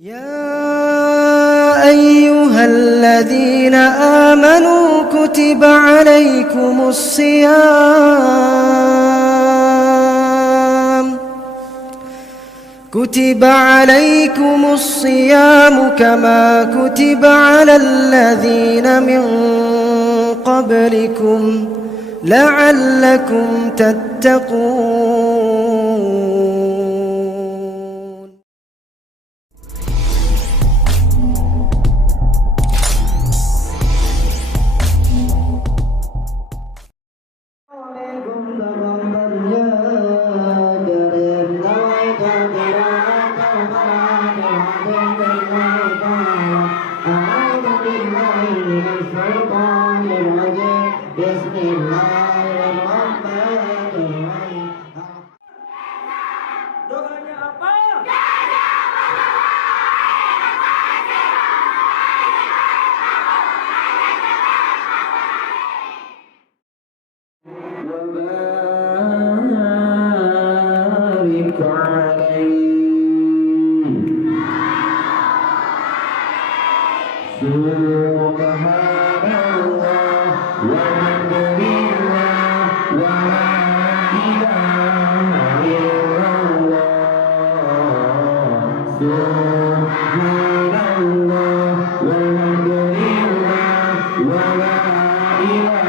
يا أيها الذين آمنوا كتب عليكم الصيام كما كتب على الذين من قبلكم لعلكم تتقون. Doanya apa? وبارك عليه سبحان الله والحمد لله ولا إله إلا الله سبحان الله والحمد لله ولا إله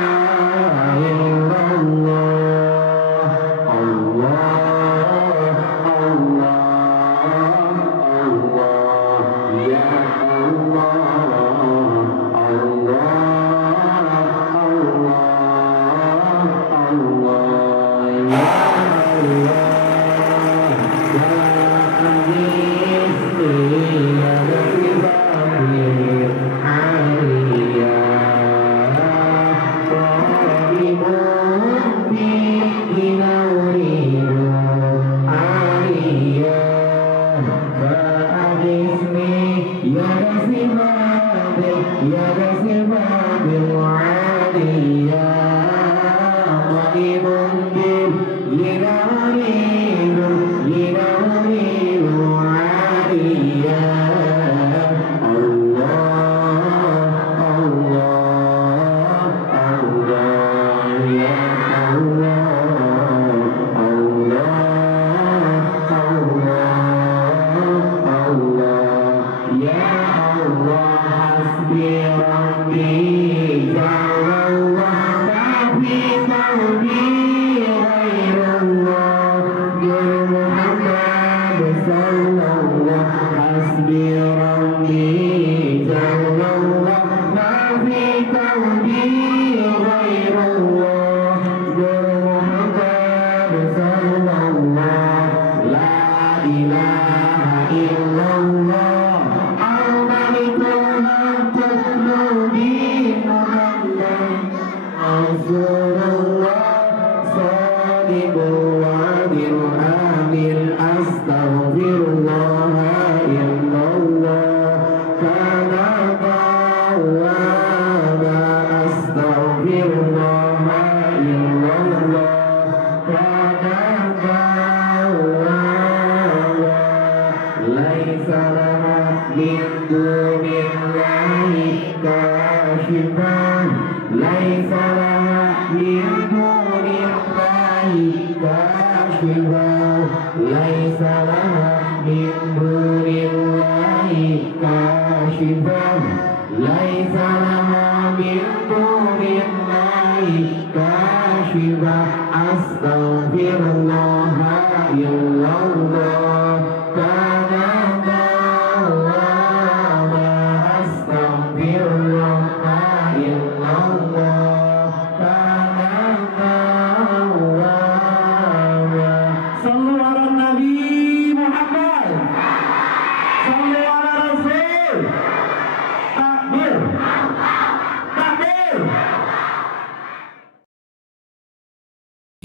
إلا الله الله الله الله يا الله الله الله يا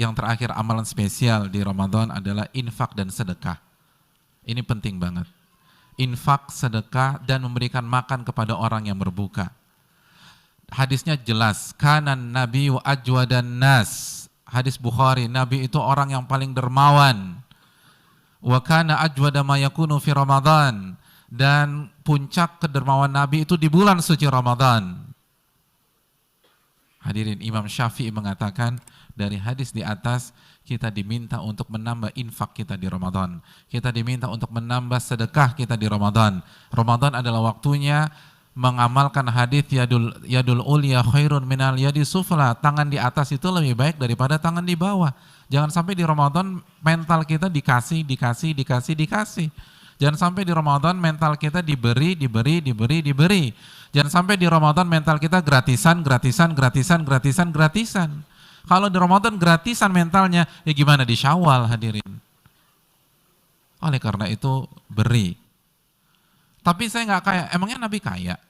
Yang terakhir, amalan spesial di Ramadan adalah infak dan sedekah. Ini penting banget. Infak, sedekah, dan memberikan makan kepada orang yang berbuka. Hadisnya jelas, kanan nabiyyu ajwadan nas. Hadis Bukhari, Nabi itu orang yang paling dermawan. Wa kana ajwada ma yakunu fi Ramadan. Dan puncak kedermawan Nabi itu di bulan suci Ramadan. Hadirin, Imam Syafi'i mengatakan dari hadis di atas, kita diminta untuk menambah infak kita di Ramadan. Kita diminta untuk menambah sedekah kita di Ramadan. Ramadan adalah waktunya mengamalkan hadis yadul ulya khairun minal yadi sufla. Tangan di atas itu lebih baik daripada tangan di bawah. Jangan sampai di Ramadan mental kita dikasih. Jangan sampai di Ramadan mental kita diberi. Jangan sampai di Ramadan mental kita gratisan. Kalau di Ramadan gratisan mentalnya, ya gimana di Syawal, hadirin? Oleh karena itu beri. Tapi saya nggak kaya, emangnya Nabi kaya?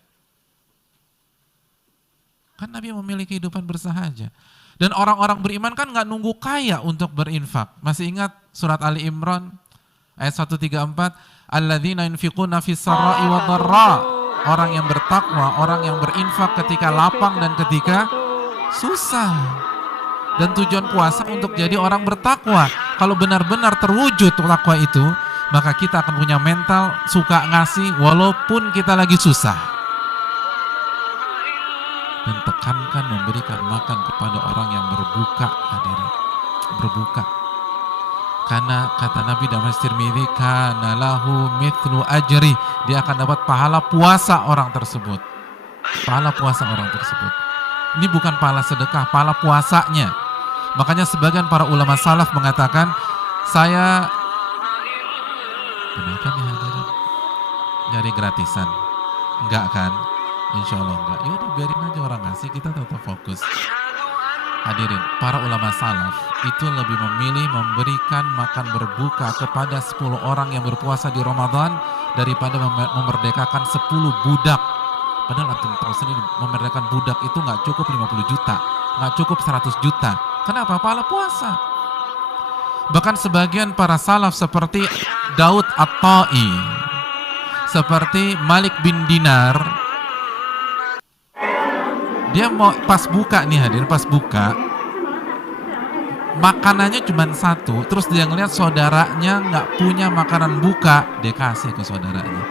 Kan Nabi memiliki kehidupan bersahaja. Dan orang-orang beriman kan nggak nunggu kaya untuk berinfak. Masih ingat surat Ali Imran ayat 134, alladzina yunfiquna fis sarra'i wad dharra. Orang yang bertakwa, orang yang berinfak ketika lapang dan ketika susah. Dan tujuan puasa untuk jadi orang bertakwa. Kalau benar-benar terwujud takwa itu, maka kita akan punya mental suka ngasih walaupun kita lagi susah. Dan tekankan memberikan makan kepada orang yang berbuka, hadirin. Berbuka. Karena kata Nabi dalam hadis Tirmidzi, kana lahu mithlu ajri, dia akan dapat pahala puasa orang tersebut. Pahala puasa orang tersebut. Ini bukan pahala sedekah, pahala puasanya. Makanya sebagian para ulama salaf mengatakan, saya kenapa nih hadirin? Nyari gratisan? Enggak kan? Insya Allah enggak. Ya udah biarin aja orang ngasih, kita tetap fokus. Hadirin, para ulama salaf itu lebih memilih memberikan makan berbuka kepada 10 orang yang berpuasa di Ramadan daripada memerdekakan 10 budak. Padahal antum tahu sendiri, memerdekakan budak itu nggak cukup 50 juta, nggak cukup 100 juta. Kenapa? Pahala puasa. Bahkan sebagian para salaf seperti Daud At-Ta'i, seperti Malik bin Dinar, dia mau pas buka nih hadirin, pas buka makanannya cuma satu, terus dia ngeliat saudaranya nggak punya makanan buka, dia kasih ke saudaranya.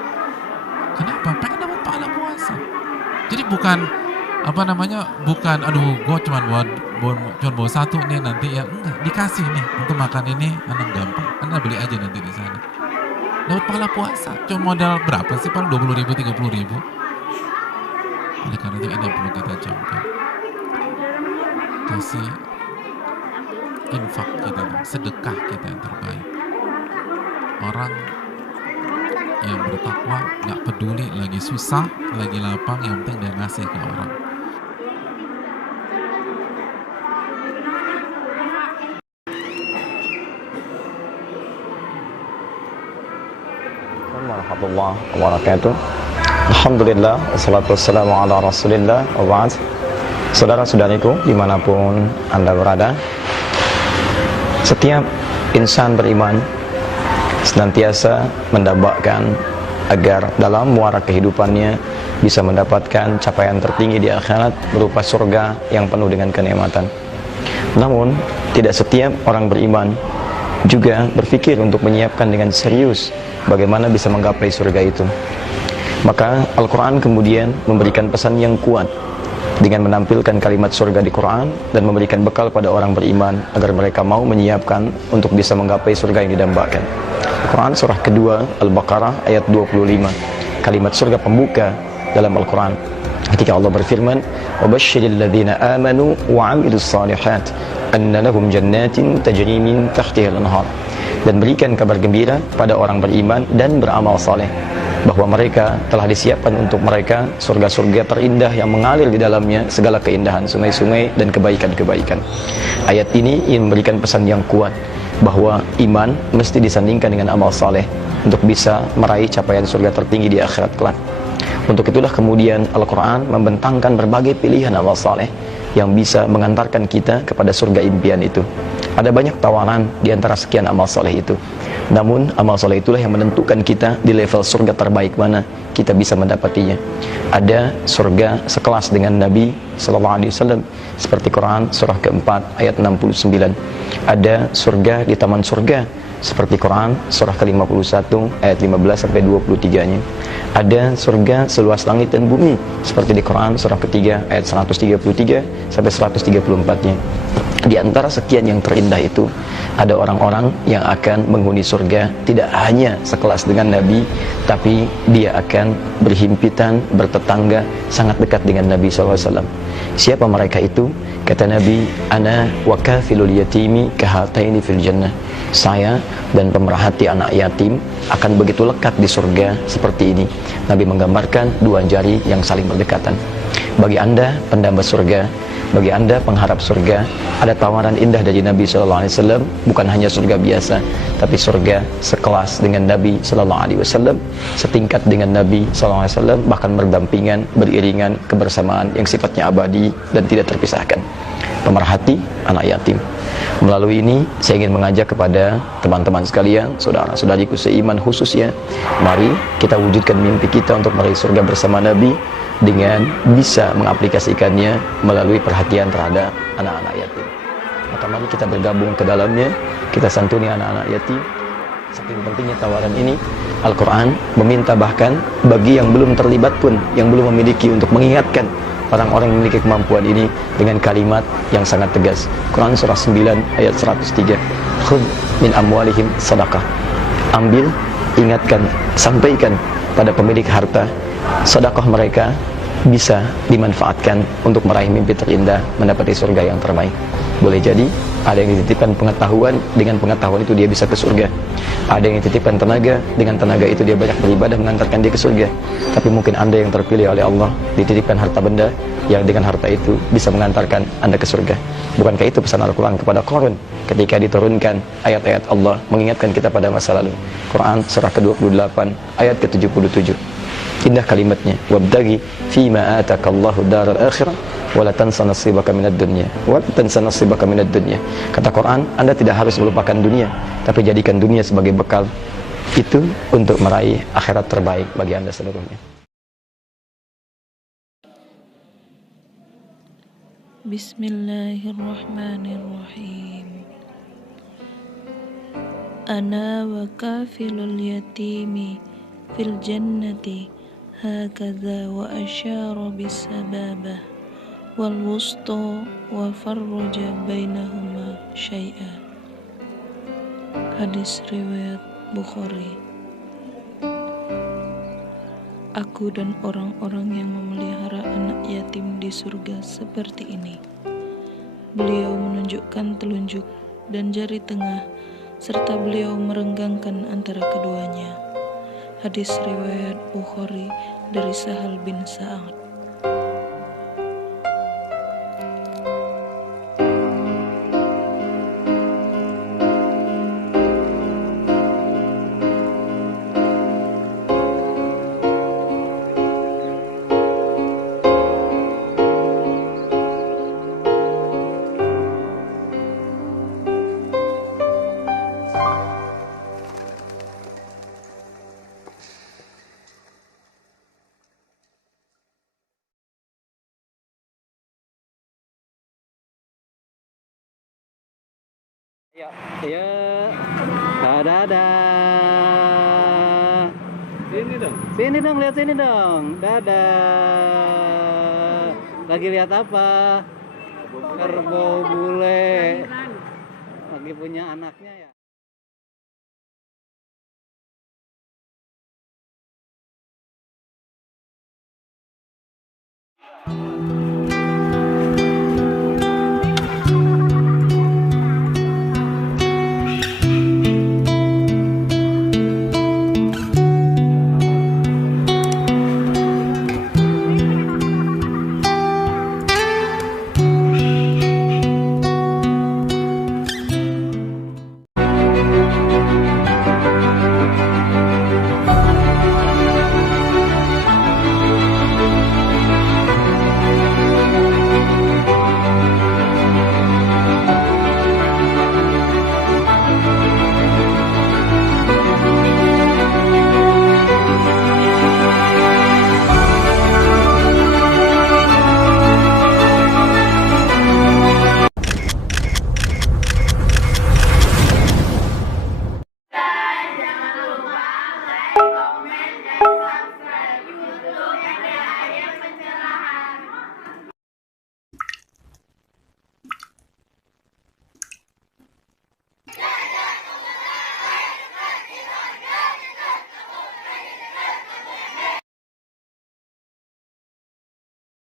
Kenapa? Pengen dapat pahala puasa. Jadi bukan bukan aduh gue cuma bawa satu nih nanti ya, enggak, dikasih nih untuk makan ini, anak gampang, anda beli aja nanti di sana. Dapat pahala puasa. Cuma modal berapa sih? Paling 20.000, 30.000. Oleh karena itu ini yang perlu kita camkan. Kasih infak kita, sedekah kita yang terbaik. Orang yang bertakwa nggak peduli lagi susah, lagi lapang, yang penting dia ngasih ke orang. Warahmatullahi wabarakatuh. Alhamdulillah, wassalatu wassalamu ala rasulillah, wa ba'd. Saudara-saudariku dimanapun anda berada, setiap insan beriman senantiasa mendambakan agar dalam muara kehidupannya bisa mendapatkan capaian tertinggi di akhirat berupa surga yang penuh dengan kenikmatan. Namun tidak setiap orang beriman juga berpikir untuk menyiapkan dengan serius bagaimana bisa menggapai surga itu. Maka Al-Quran kemudian memberikan pesan yang kuat dengan menampilkan kalimat surga di Quran dan memberikan bekal pada orang beriman agar mereka mau menyiapkan untuk bisa menggapai surga yang didambakan. Quran surah kedua Al-Baqarah ayat 25, kalimat surga pembuka dalam Al-Quran ketika Allah berfirman, وَبَشِّرِ الَّذِينَ آمَنُوا وَعَمِلُوا الصَّالِحَاتِ أَنَّ لَهُمْ جَنَّاتٍ تَجْرِي مِنْ تَحْتِهَا الْأَنْهَارُ. Dan berikan kabar gembira pada orang beriman dan beramal saleh bahwa mereka telah disiapkan untuk mereka surga-surga terindah yang mengalir di dalamnya segala keindahan, sungai-sungai dan kebaikan-kebaikan. Ayat ini ingin memberikan pesan yang kuat bahwa iman mesti disandingkan dengan amal saleh untuk bisa meraih capaian surga tertinggi di akhirat kelak. Untuk itulah kemudian Al-Quran membentangkan berbagai pilihan amal saleh yang bisa mengantarkan kita kepada surga impian itu. Ada banyak tawaran di antara sekian amal soleh itu. Namun amal soleh itulah yang menentukan kita di level surga terbaik mana kita bisa mendapatinya. Ada surga sekelas dengan Nabi SAW seperti Quran surah keempat ayat 69. Ada surga di taman surga seperti Quran surah ke-51 ayat 15 sampai 23-nya. Ada surga seluas langit dan bumi seperti di Quran surah ketiga ayat 133 sampai 134-nya. Di antara sekian yang terindah itu, ada orang-orang yang akan menghuni surga tidak hanya sekelas dengan Nabi, tapi dia akan berhimpitan, bertetangga, sangat dekat dengan Nabi SAW. Siapa mereka itu? Kata Nabi, ana wa kafilul yatimi kahataini fil jannah. Saya dan pemerhati anak yatim akan begitu lekat di surga seperti ini. Nabi menggambarkan dua jari yang saling berdekatan. Bagi Anda pendamba surga, bagi Anda pengharap surga, ada tawaran indah dari Nabi SAW. Bukan hanya surga biasa, tapi surga sekelas dengan Nabi SAW, setingkat dengan Nabi SAW, bahkan berdampingan, beriringan, kebersamaan yang sifatnya abadi dan tidak terpisahkan. Pemerhati anak yatim. Melalui ini saya ingin mengajak kepada teman-teman sekalian, saudara-saudariku seiman khususnya, mari kita wujudkan mimpi kita untuk meraih surga bersama Nabi dengan bisa mengaplikasikannya melalui perhatian terhadap anak-anak yatim. Maka mari kita bergabung ke dalamnya, kita santuni anak-anak yatim. Saking pentingnya tawaran ini, Al-Quran meminta bahkan bagi yang belum terlibat pun, yang belum memiliki, untuk mengingatkan orang-orang yang memiliki kemampuan ini dengan kalimat yang sangat tegas. Quran surah 9 ayat 103, khudh min amwalihim sadaqah. Ambil, ingatkan, sampaikan pada pemilik harta, sedekah mereka bisa dimanfaatkan untuk meraih mimpi terindah, mendapati surga yang terbaik. Boleh jadi ada yang dititipkan pengetahuan, dengan pengetahuan itu dia bisa ke surga. Ada yang dititipkan tenaga, dengan tenaga itu dia banyak beribadah mengantarkan dia ke surga. Tapi mungkin Anda yang terpilih oleh Allah dititipkan harta benda yang dengan harta itu bisa mengantarkan Anda ke surga. Bukankah itu pesan Al-Quran kepada Qarun ketika diturunkan ayat-ayat Allah mengingatkan kita pada masa lalu? Quran surah ke-28 ayat ke-77. Indah kalimatnya, wabtaghi fima atakallahu daral akhirah wala tansa nasibaka minad dunya wa tansa nasibaka minad dunya. Kata Quran, Anda tidak harus melupakan dunia, tapi jadikan dunia sebagai bekal itu untuk meraih akhirat terbaik bagi Anda seluruhnya. Bismillahirrahmanirrahim. Ana wa kafilul yatimi fil jannati hakadha wa asyara bisababah wal wusta wa farraja bainahuma syai'a. Hadis riwayat Bukhari. Aku dan orang-orang yang memelihara anak yatim di surga seperti ini. Beliau menunjukkan telunjuk dan jari tengah, serta beliau merenggangkan antara keduanya. Hadis riwayat Bukhari dari Sahal bin Sa'ad. Ya, dadah. Sini dong, lihat sini dong. Dadah. Lagi lihat apa? Kerbau bule. Lagi punya anaknya ya.